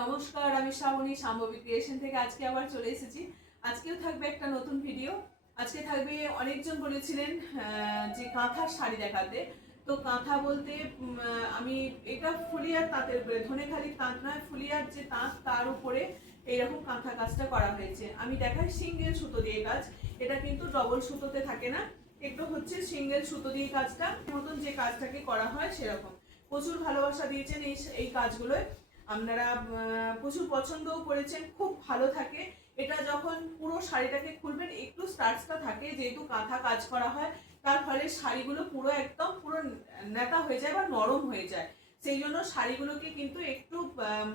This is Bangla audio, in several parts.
নমস্কার, আমি শ্রাবণী শাম্ভবী ক্রিয়েশন থেকে আজকে আবার চলে এসেছি। আজকেও থাকবে একটা নতুন ভিডিও। আজকে থাকবে, অনেকজন বলেছিলেন যে কাঁথার শাড়ি দেখাতে। তো কাঁথা বলতে আমি এটা ফুলিয়ার তাঁতের উপরে, ধনেখালি তাঁত নয়, ফুলিয়ার যে তাঁত তার উপরে এইরকম কাঁথা কাজটা করা হয়েছে। আমি দেখাই সিঙ্গেল সুতো দিয়ে কাজ, এটা কিন্তু ডবল সুতোতে থাকে না, একটু হচ্ছে সিঙ্গেল সুতো দিয়ে কাজটা মতন যে কাজটাকে করা হয় সেরকম। প্রচুর ভালোবাসা দিয়েছেন এই কাজগুলোয়, আপনারা প্রচুর পছন্দও করেছেন, খুব ভালো থাকে। এটা যখন পুরো শাড়িটাকে খুলবেন একটু স্টার্চটা থাকে, যেহেতু কাঁথা কাজ করা হয় তার ফলে শাড়িগুলো পুরো একদম পুরো নেতা হয়ে যায় বা নরম হয়ে যায়। সেই জন্য শাড়িগুলোকে কিন্তু একটু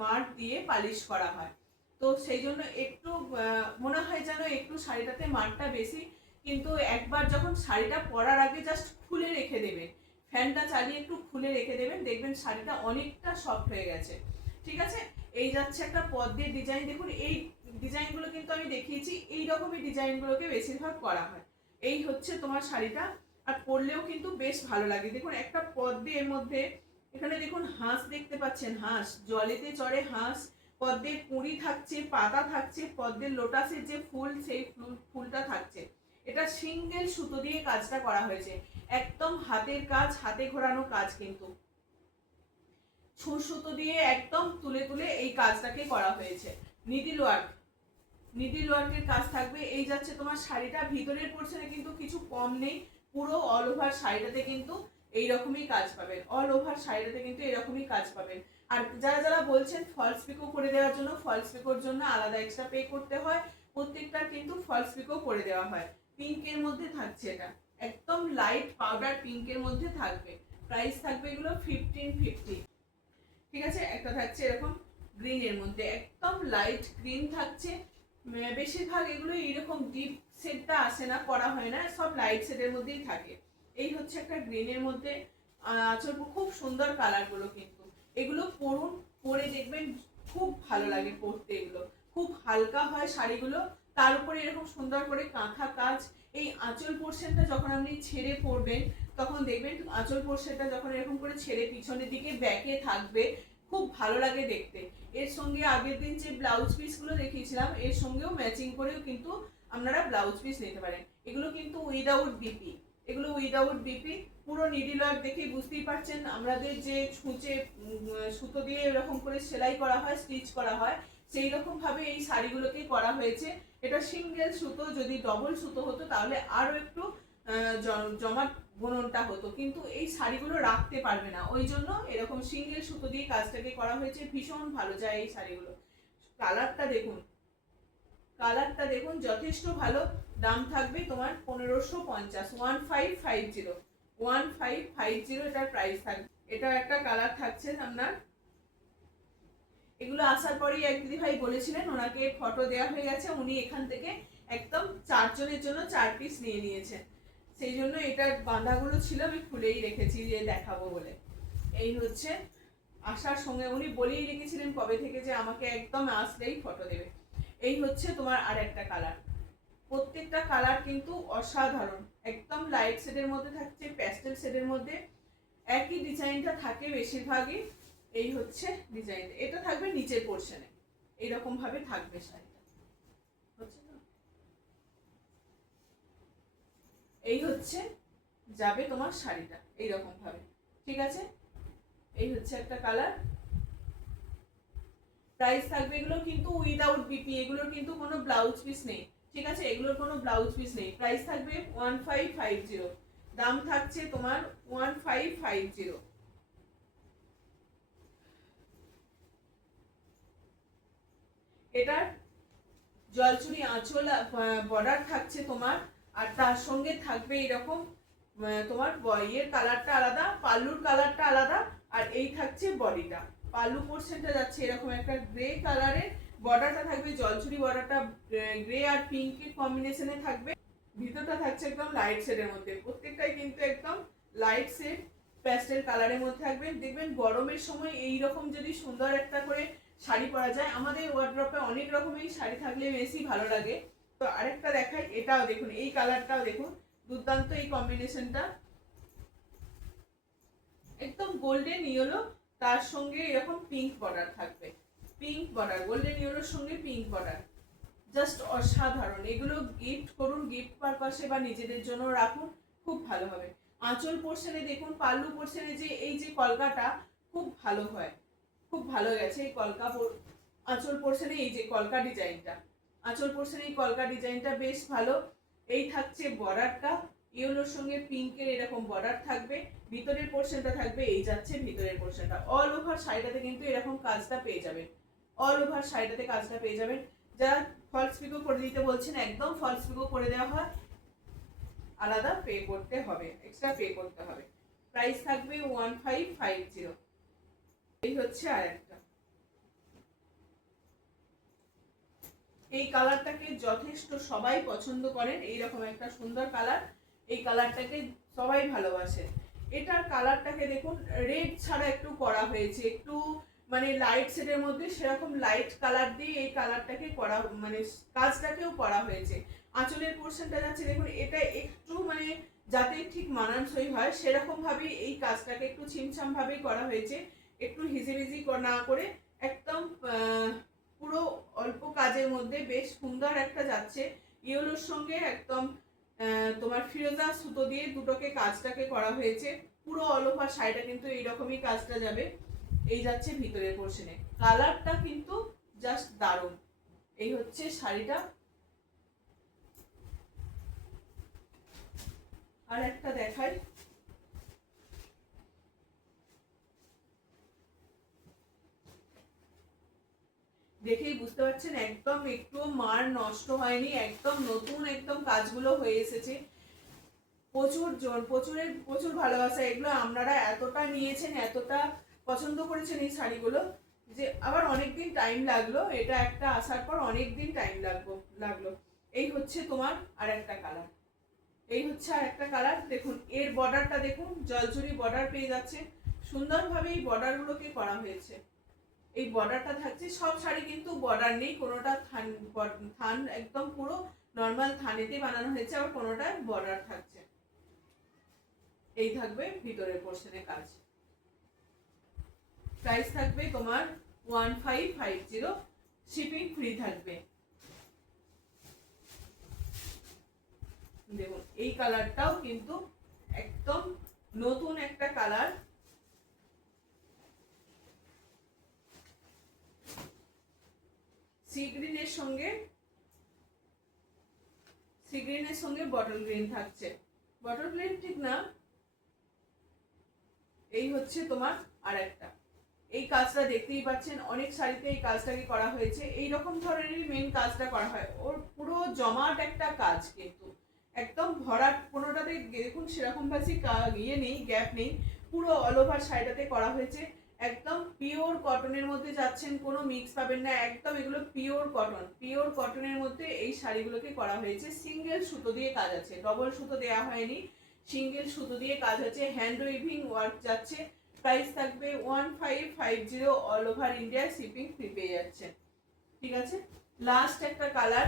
মার দিয়ে পালিশ করা হয়। তো সেই জন্য একটু মনে হয় যেন একটু শাড়িটাতে মারটা বেশি, কিন্তু একবার যখন শাড়িটা পরার আগে জাস্ট খুলে রেখে দেবেন, ফ্যানটা চালিয়ে একটু খুলে রেখে দেবেন, দেখবেন শাড়িটা অনেকটা সফট হয়ে গেছে। ঠিক আছে, এই যাচ্ছে একটা পদ্মের ডিজাইন। দেখুন এই ডিজাইনগুলো কিন্তু আমি দেখিয়েছি, এই রকমই ডিজাইনগুলোকে বেশিরভাগ করা হয়। এই হচ্ছে তোমার শাড়িটা, আর পরলেও কিন্তু বেশ ভালো লাগে। দেখুন একটা পদ্মের মধ্যে, এখানে দেখুন হাঁস দেখতে পাচ্ছেন, হাঁস জলেতে চড়ে হাঁস, পদ্মের কুঁড়ি থাকছে, পাতা থাকছে, পদ্মের লোটাসের যে ফুল সেই ফুলটা থাকছে। এটা সিঙ্গেল সুতো দিয়ে কাজটা করা হয়েছে, একদম হাতের কাজ, হাতে ঘোরানো কাজ, কিন্তু সুতো দিয়ে একদম তুলে তুলে এই কাজটাকে করা হয়েছে। নিডিল ওয়ার্ক, নিডিল ওয়ার্কের কাজ থাকবে। এই যাচ্ছে তোমার শাড়িটা, ভিতরের পোর্শনে কিন্তু কিছু কম নেই, পুরো অল ওভার শাড়িটাতে কিন্তু এইরকমই কাজ পাবেন, অল ওভার শাড়িটাতে কিন্তু এরকমই কাজ পাবেন। আর যারা যারা বলছেন ফলস পিকো করে দেওয়ার জন্য, ফলস পিকোর জন্য আলাদা এক্সট্রা পে করতে হয়, প্রত্যেকটার কিন্তু ফলস পিকো করে দেওয়া হয়। পিঙ্কের মধ্যে থাকছে, এটা একদম লাইট পাউডার পিঙ্কের মধ্যে থাকবে। প্রাইস থাকবে এগুলো 1550। ঠিক আছে, একটা থাকছে এরকম গ্রিনের মধ্যে, একদম লাইট গ্রিন থাকছে। বেশিরভাগ এগুলো এইরকম ডিপ শেডটা আসে না, করা হয় না, সব লাইট শেডের মধ্যেই থাকে। এই হচ্ছে একটা গ্রিনের মধ্যে আঁচল, খুব সুন্দর কালারগুলো, কিন্তু এগুলো পরুন, পরে দেখবেন খুব ভালো লাগে পরতে। এগুলো খুব হালকা হয় শাড়িগুলো, তার উপরে এরকম সুন্দর করে কাঁথা কাজ। এই আঁচল পোর্শনটা যখন আপনি ছেড়ে পরবেন, তখন দেখবেন আঁচল পোর্শনটা যখন এরকম করে ছেড়ে পিছনের দিকে ব্যাকে থাকবে, খুব ভালো লাগে দেখতে। এর সঙ্গে আগের দিন যে ব্লাউজ পিসগুলো দেখিয়েছিলাম, এর সঙ্গেও ম্যাচিং করেও কিন্তু আপনারা ব্লাউজ পিস নিতে পারেন। এগুলো কিন্তু উইদাউট বিপি, এগুলো উইদাউট বিপি। পুরো নিডিল ওয়ার্ক দেখে বুঝতেই পারছেন, আমাদের যে ছুঁচে সুতো দিয়ে এরকম করে সেলাই করা হয়, স্টিচ করা হয়, সেই রকম ভাবে এই শাড়িগুলোকে করা হয়েছে। এটা সিঙ্গেল সুতো, যদি ডবল সুতো হতো তাহলে আরো একটু জমাট বুননটা হতো, কিন্তু এই শাড়িগুলো রাখতে পারবে না, ওই জন্য এরকম সিঙ্গেল সুতো দিয়ে কাজটাকে করা হয়েছে। ভীষণ ভালো যায় এই শাড়িগুলো। কালারটা দেখুন, কালারটা দেখুন যথেষ্ট ভালো। দাম থাকবে তোমার 1550, 1550, 1550 এটার প্রাইস থাকবে। এটা একটা কালার থাকছে আপনার। এগুলো আসার পরেই এক দিদি ভাই বলেছিলেন, ওনাকে ফটো দেওয়া হয়ে গেছে, উনি এখান থেকে একদম 4 জনের জন্য 4 পিস নিয়ে নিয়েছেন। সেই জন্য এটার বাঁধাগুলো ছিল, আমি খুলেই রেখেছি যে দেখাবো বলে। এই হচ্ছে, আসার সঙ্গে উনি বলেই রেখেছিলেন কবে থেকে যে আমাকে একদম আসলেই ফটো দেবে। এই হচ্ছে তোমার আর একটা কালার। প্রত্যেকটা কালার কিন্তু অসাধারণ, একদম লাইট শেডের মধ্যে থাকছে, প্যাস্টেল শেডের মধ্যে একই ডিজাইনটা থাকে বেশিরভাগই। এই হচ্ছে ডিজাইন, এটা থাকবে নিচের পোর্শনে, এইরকম ভাবে থাকবে শাড়িটা। হচ্ছে না, এই হচ্ছে যাবে তোমার শাড়িটা এইরকম ভাবে। ঠিক আছে, এই হচ্ছে একটা কালার। প্রাইস থাকবে, এগুলো কিন্তু উইদাউট বিপি, এগুলোর কিন্তু কোনো ব্লাউজ পিস নেই। ঠিক আছে, এগুলোর কোনো ব্লাউজ পিস নেই। প্রাইস থাকবে 1550, দাম থাকছে তোমার 1550। এটার জলচুরি আঁচল বর্ডার থাকছে তোমার, আর তার সঙ্গে থাকবে এরকম তোমার ইয়ের কালারটা আলাদা, পাল্লুর কালারটা আলাদা, আর এই থাকছে বডিটা। পাল্লু পোর্শনটা যাচ্ছে এরকম একটা গ্রে কালারের, বর্ডারটা থাকবে জলচুরি বর্ডারটা গ্রে আর পিঙ্কের কম্বিনেশনে থাকবে। ভিতরটা থাকছে একদম লাইট শেডের মধ্যে, প্রত্যেকটাই কিন্তু একদম লাইট শেড প্যাস্টেল কালারের মধ্যে থাকবে। দেখবেন গরমের সময় এই রকম যদি সুন্দর একটা করে শাড়ি পরা যায়, আমাদের ওয়ার্ড্রপে অনেক রকমের শাড়ি থাকলে বেশি ভালো লাগে। তো আরেকটা দেখাই, এটাও দেখুন, এই কালারটাও দেখুন, দুর্দান্ত এই কম্বিনেশনটা, একদম গোল্ডেন ইয়েলো, তার সঙ্গে এরকম পিঙ্ক বর্ডার থাকবে। পিঙ্ক বর্ডার, গোল্ডেন ইয়েলোর সঙ্গে পিঙ্ক বর্ডার, জাস্ট অসাধারণ। এগুলো গিফট করুন, গিফট পারপাসে বা নিজেদের জন্য রাখুন, খুব ভালো হবে। আঁচল পোর্শনে দেখুন, পাল্লু পোর্শনে যে এই যে কলকাটা খুব ভালো হয়, খুব ভালো গেছে এই কলকা। আঁচল পোর্শনে এই যে কলকা ডিজাইনটা, আঁচল পোর্শনে এই কলকা ডিজাইনটা বেশ ভালো। এই থাকছে বর্ডারটা, ইয়েলোর সঙ্গে পিঙ্কের এরকম বর্ডার থাকবে। ভিতরের পোর্শনটা থাকবে, এই যাচ্ছে ভিতরের পোর্শনটা। অল ওভার শাড়িটাতে কিন্তু এরকম কাজটা পেয়ে যাবেন, অল ওভার শাড়িটাতে কাজটা পেয়ে যাবেন। যারা ফলস পিকো করে দিতে বলছেন, একদম ফলস পিকো করে দেওয়া হয়, আলাদা পে করতে হবে, এক্সট্রা পে করতে হবে। প্রাইস থাকবে 1550। এই হচ্ছে আরেকটা, এই কালারটাকে যথেষ্ট সবাই পছন্দ করেন, এইরকম একটা সুন্দর কালার, এই কালারটাকে সবাই ভালোবাসে। এটার কালারটাকে দেখুন, রেড ছাড়া একটু করা হয়েছে, একটু মানে লাইট শেডের মধ্যে সেরকম লাইট কালার দিয়ে এই কালারটাকে করা, মানে কাজটাকেও করা হয়েছে। আঁচলের পোর্শনটা যাচ্ছে দেখুন, এটা একটু মানে যাতে ঠিক মানানসই হয় সেরকম ভাবে এই কাজটাকে একটু ছিমছাম ভাবেই করা হয়েছে, একটু হিজিবিজি না করে একদম পুরো অল্প কাজের মধ্যে বেশ সুন্দর একটা যাচ্ছে। ইয়েলোর সঙ্গে একদম তোমার ফিরোজা সুতো দিয়ে দুটোকে কাজটাকে করা হয়েছে। পুরো অল ওভার শাড়িটা কিন্তু এইরকমই কাজটা যাবে। এই যাচ্ছে ভিতরের পোর্শনে, কালারটা কিন্তু জাস্ট দারুণ। এই হচ্ছে শাড়িটা। আর একটা দেখাই, দেখেই বুঝতে পারছেন একদম একটু মার নষ্ট হয়নি, একদম নতুন, একদম কাজগুলো হয়ে এসেছে। প্রচুর জোর, প্রচুর ভালোবাসা। এগুলো আপনারা এতটা নিয়েছেন, এতটা পছন্দ করেছেন এই শাড়িগুলো, যে আবার অনেকদিন টাইম লাগলো, এটা একটা আসার পর অনেকদিন টাইম লাগলো। এই হচ্ছে তোমার আর একটা কালার, এই হচ্ছে আর একটা কালার। দেখুন এর বর্ডারটা দেখুন, জলচুরি বর্ডার পেয়ে যাচ্ছে, সুন্দরভাবে এই বর্ডারগুলোকে করা হয়েছে। এই বর্ডারটা থাকছে, সব শাড়ি কিন্তু বর্ডার নেই, কোনোটা থান একদম পুরো নর্মাল থানেতে বানানো হয়েছে, আবার কোনোটা বর্ডার থাকছে। এই থাকবে ভিতরের পোর্শনে কাজ। প্রাইস থাকবে তোমার 1550, শিপিং ফ্রি থাকবে। দেখুন এই কালারটাও কিন্তু একদম নতুন একটা কালার, সি গ্রিনের সঙ্গে বটল গ্রিন থাকছে, বটল গ্রিন ঠিক না, এই হচ্ছে তোমার আর একটা। এই কাজটা দেখতেই পাচ্ছেন, অনেক শাড়িতে এই কাজটাকে করা হয়েছে, এই রকম ধরনেরই মেন কাজটা করা হয়। ওর পুরো জমাট একটা কাজ, কিন্তু একদম ভরাট, কোনোটাতে দেখুন সেরকম ভাবে ইয়ে নেই, গ্যাপ নেই, পুরো অল ওভার শাড়িটাতে করা হয়েছে। একদম পিওর কটনের মধ্যে যাচ্ছেন, কোনো মিক্স পাবেন না, একদম এগুলো পিওর কটন, পিওর কটনের মধ্যে এই শাড়িগুলোকে করা হয়েছে। সিঙ্গেল সুতো দিয়ে কাজ আছে, ডবল সুতো দেওয়া হয়নি, সিঙ্গেল সুতো দিয়ে কাজ আছে, হ্যান্ড উইভিং ওয়ার্ক যাচ্ছে। প্রাইস থাকবে 1550, all over India shipping free পেয়ে যাচ্ছে। ঠিক আছে, লাস্ট একটা কালার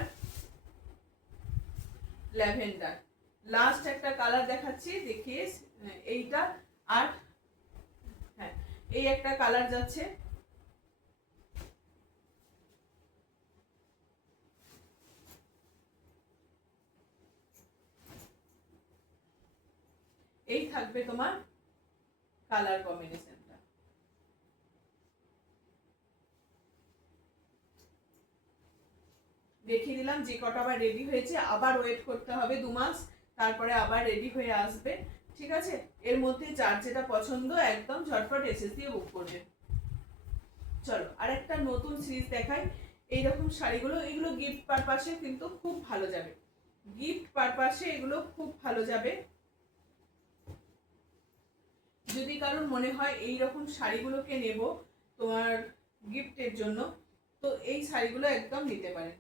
ল্যাভেন্ডার, লাস্ট একটা কালার দেখাচ্ছি, দেখিয়ে এইটা। আর হ্যাঁ, এই একটা কালার যাচ্ছে, এই থাকবে তোমার কালার কম্বিনেশনটা। দেখিয়ে দিলাম, যে কটা আবার রেডি হয়েছে, আবার ওয়েট করতে হবে 2 মাস, তারপরে আবার রেডি হয়ে আসবে। ঠিক আছে, এর মধ্যে যার যেটা পছন্দ একদম ঝটপট এসএস দিয়ে বুক করবে। চলো আর একটা নতুন সিরিজ দেখাই। এইরকম শাড়িগুলো, এগুলো গিফট পারপাসে কিন্তু খুব ভালো যাবে, গিফট পারপাসে এগুলো খুব ভালো যাবে। যদি কারোর মনে হয় এই রকম শাড়িগুলোকে নেব তোমার গিফটের জন্য, তো এই শাড়িগুলো একদম নিতে পারেন।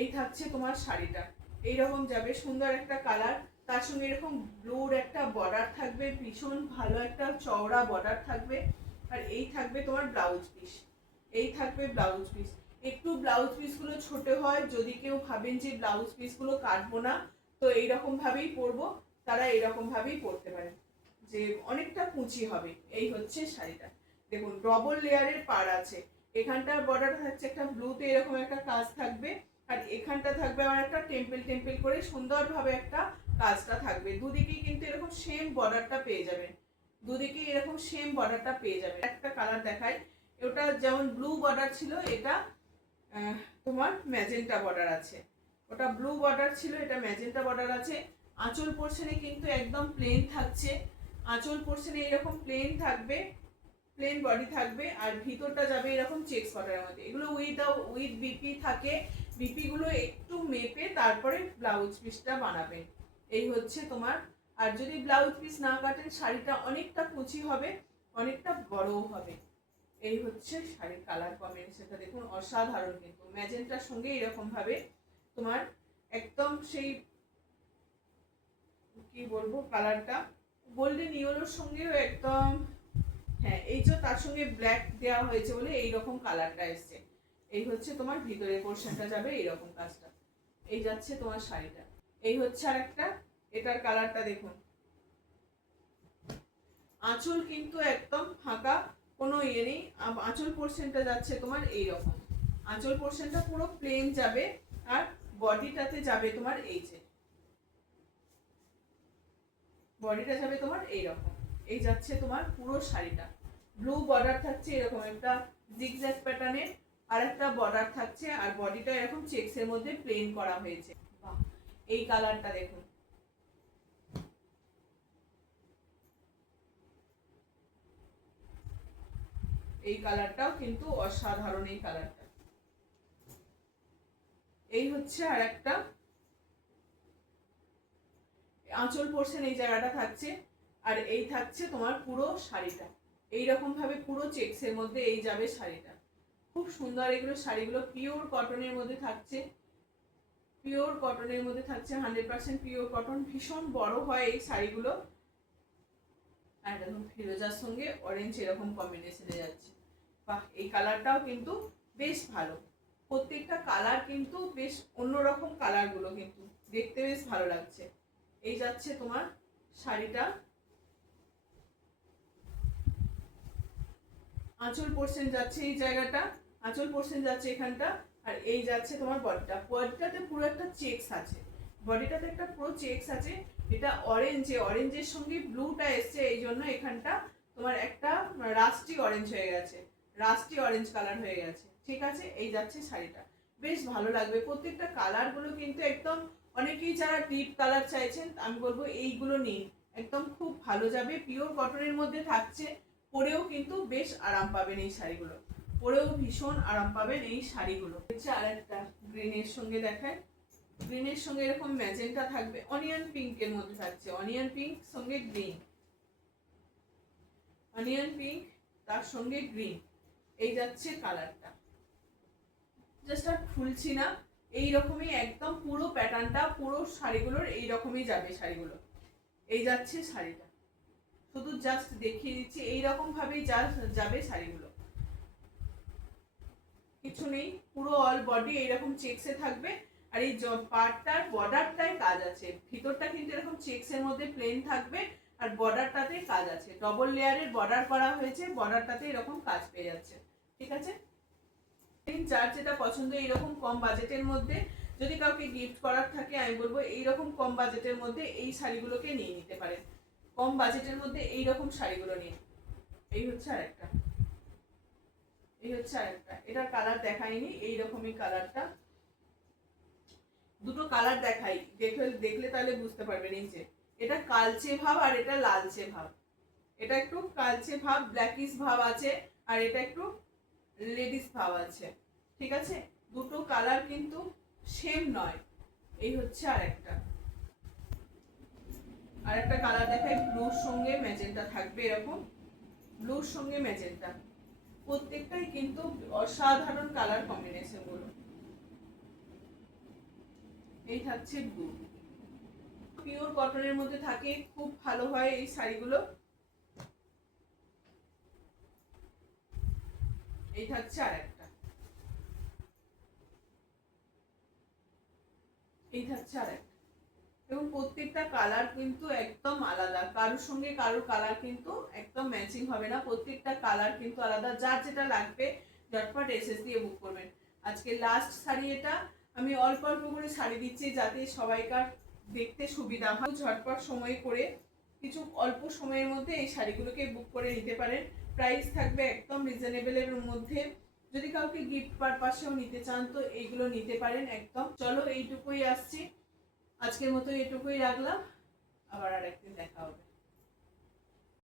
এই থাকছে তোমার শাড়িটা, এইরকম যাবে, সুন্দর একটা কালার, তার সঙ্গে এরকম ব্লুর একটা বর্ডার থাকবে, ভীষণ ভালো একটা চওড়া বর্ডার থাকবে। আর এই থাকবে তোমার ব্লাউজ পিস, এই থাকবে ব্লাউজ পিস। একটু ব্লাউজ পিসগুলো ছোট হয়, যদি কেউ ভাবেন যে ব্লাউজ পিসগুলো কাটবো না, তো এইরকম ভাবেই পরবো, তারা এইরকম ভাবেই পরতে পারেন, যে অনেকটা কুচি হবে। এই হচ্ছে শাড়িটা, দেখুন ডবল লেয়ারের পাড় আছে, এখানটার বর্ডারটা থাকছে একটা ব্লুতে এরকম একটা কাজ থাকবে, আর এখানটা থাকবে আমার একটা টেম্পল টেম্পল করে সুন্দরভাবে একটা কাজটা থাকবে। দুদিকেই কিন্তু এরকম সেম বর্ডারটা পেয়ে যাবেন, দুদিকেই এরকম সেম বর্ডারটা পেয়ে যাবেন। একটা কালার দেখাই, ওটা যেমন ব্লু বর্ডার ছিল, এটা তোমার ম্যাজেন্টা বর্ডার আছে। ওটা ব্লু বর্ডার ছিল, এটা ম্যাজেন্টা বর্ডার আছে। আঁচল পোর্শনে কিন্তু একদম প্লেন থাকছে, আঁচল পোর্শনে এরকম প্লেন থাকবে, প্লেন বডি থাকবে, আর ভিতরটা যাবে এরকম চেক্স বর্ডারের মধ্যে। এগুলো উইথ বিপি থাকে, বিপি গুলো একটু মেপে তারপরে ব্লাউজ পিসটা বানাবেন। এই হচ্ছে তোমার। আর যদি ব্লাউজ পিস না কাটেন, শাড়িটা অনেকটা কুচি হবে, অনেকটা বড়ও হবে। এই হচ্ছে শাড়ির কালার কম্বিনেশনটা, দেখুন অসাধারণ। কিন্তু ম্যাজেন্টার সঙ্গে এরকম ভাবে তোমার একদম সেই কি বলবো কালারটা, গোল্ডেন ইয়েলোর সঙ্গেও একদম, হ্যাঁ এই যে তার সঙ্গে ব্ল্যাক দেওয়া হয়েছে বলে এইরকম কালারটা এসছে। এই হচ্ছে তোমার ভিতরের পোর্শনটা যাবে এইরকম কাজটা। এই যাচ্ছে তোমার শাড়িটা। এই হচ্ছে আর একটা, এটার কালারটা দেখুন। আঁচল কিন্তু একদম ফাঁকা, কোনো ইয়ে নেই। আঁচল পোর্শনটা যাচ্ছে তোমার এইরকম, আঁচল পোর্শনটা পুরো প্লেন যাবে, আর বডিটাতে যাবে তোমার এই যে বডিটা যাবে তোমার এইরকম। এই যাচ্ছে তোমার পুরো শাড়িটা। ব্লু বর্ডার থাকছে এরকম একটা জিগজ্যাগ প্যাটার্নের, আর একটা বর্ডার থাকছে, আর বডিটা এরকম চেক্সের মধ্যে প্লেন করা হয়েছে। এই কালারটা দেখুন, এই কালারটাও কিন্তু অসাধারণ। এই কালারটা, এই হচ্ছে আর একটা আঁচল পোর্শন, এই জায়গাটা থাকছে, আর এই থাকছে তোমার পুরো শাড়িটা। এইরকম ভাবে পুরো চেক্সের মধ্যে এই যাবে শাড়িটা। খুব সুন্দর এগুলো শাড়িগুলো, পিওর কটনের মধ্যে থাকছে, পিওর কটনের মধ্যে থাকছে, 100% পিওর কটন। ভীষণ বড় হয় এই শাড়িগুলো। আর দেখুন ফিরোজার সঙ্গে অরেঞ্জ এরকম কম্বিনেশনে যাচ্ছে। বাহ, এই কালারটাও কিন্তু বেশ ভালো। প্রত্যেকটা কালার কিন্তু বেশ অন্যরকম, কালারগুলো কিন্তু দেখতে বেশ ভালো লাগছে। এই যাচ্ছে তোমার শাড়িটা। আঁচল পোর্শন যাচ্ছে এই জায়গাটা, আঁচল পোর্শন যাচ্ছে এখানটা, আর এই যাচ্ছে তোমার বডিটা। বডিটাতে পুরো একটা চেক্স আছে, বডিটাতে একটা পুরো চেক্স আছে। এটা অরেঞ্জের সঙ্গে ব্লুটা এসছে, এই জন্য এখানটা তোমার একটা রাস্টি অরেঞ্জ হয়ে গেছে, রাস্টি অরেঞ্জ কালার হয়ে গেছে। ঠিক আছে, এই যাচ্ছে শাড়িটা। বেশ ভালো লাগবে। প্রত্যেকটা কালারগুলো কিন্তু একদম, অনেকেই যারা ডিপ কালার চাইছেন আমি বলবো এইগুলো নিন, একদম খুব ভালো যাবে। পিওর কটনের মধ্যে থাকছে, পরেও কিন্তু বেশ আরাম পাবেন এই শাড়িগুলো, পরেও ভীষণ আরাম পাবেন এই শাড়িগুলো। হচ্ছে আর একটা গ্রিনের সঙ্গে দেখায়, গ্রিনের সঙ্গে এরকম ম্যাজেন্টা থাকবে, অনিয়ন পিঙ্কের মধ্যে থাকছে, অনিয়ন পিঙ্ক সঙ্গে গ্রিন, অনিয়ন পিঙ্ক তার সঙ্গে গ্রিন। এই যাচ্ছে কালারটা, জাস্ট আর খুলছি না, এইরকমই একদম পুরো প্যাটার্নটা পুরো শাড়িগুলোর এইরকমই যাবে শাড়িগুলো। এই যাচ্ছে শাড়িটা, শুধু জাস্ট দেখিয়ে দিচ্ছি, এইরকম ভাবেই যাবে শাড়িগুলো, কিছু নেই। পুরো অল বডি এইরকম চেক্সে থাকবে, আর এই পার্টটার বর্ডারটায় কাজ আছে। ভিতরটা কিন্তু এরকম চেক্সের মধ্যে প্লেন থাকবে, আর বর্ডারটাতে কাজ আছে, ডবল লেয়ারের বর্ডার করা হয়েছে, বর্ডারটাতে এরকম কাজ পেয়ে যাচ্ছে। ঠিক আছে, যার যেটা পছন্দ এইরকম কম বাজেটের মধ্যে, যদি কাউকে গিফট করার থাকে আমি বলবো এইরকম কম বাজেটের মধ্যে এই শাড়িগুলোকে নিয়ে নিতে পারেন। কম বাজেটের মধ্যে এইরকম শাড়িগুলো নিন। এই হচ্ছে আরেকটা, এই হচ্ছে আরেকটা, এটার কালার দেখাইনি, এইরকমই কালারটা। দুটো কালার দেখাই, দেখলে তাহলে বুঝতে পারবেন। এই যে এটা কালচে ভাব, আর এটা লালচে ভাব। এটা একটু কালচে ভাব, ব্ল্যাকিশ ভাব আছে, আর এটা একটু লেডিস ভাব আছে। ঠিক আছে, দুটো কালার কিন্তু সেম নয়। এই হচ্ছে আরেকটা, আরেকটা কালার দেখাই, ব্লুর সঙ্গে ম্যাজেন্টা থাকবে এরকম, ব্লুর সঙ্গে ম্যাজেন্টা। প্রত্যেকটাই কিন্তু অসাধারণ কালার কম্বিনেশন গুলো। এই থাকছে ব্লু, পিওর কটনের মধ্যে থাকে, খুব ভালো হয় এই শাড়িগুলো। এই থাকছে আরেকটা, এই থাকছে আরেকটা। এবং প্রত্যেকটা কালার কিন্তু একদম আলাদা, কারোর সঙ্গে কারোর কালার কিন্তু একদম ম্যাচিং হবে না। প্রত্যেকটা কালার কিন্তু আলাদা, যার যেটা লাগবে ঝটপট এসএস দিয়ে বুক করবেন। আজকে লাস্ট শাড়ি এটা, আমি অল্প অল্প করে শাড়ি দিচ্ছি যাতে সবাইকার দেখতে সুবিধা হয়। ঝটপট সময় করে কিছু অল্প সময়ের মধ্যে এই শাড়িগুলোকে বুক করে নিতে পারেন। প্রাইস থাকবে একদম রিজনেবলের মধ্যে। যদি কাউকে গিফট পারপাসেও নিতে চান তো এইগুলো নিতে পারেন একদম। চলো এইটুকুই আসছি, আজকের মতো এটুকুই রাখলাম, আবার আরেকদিন দেখা হবে।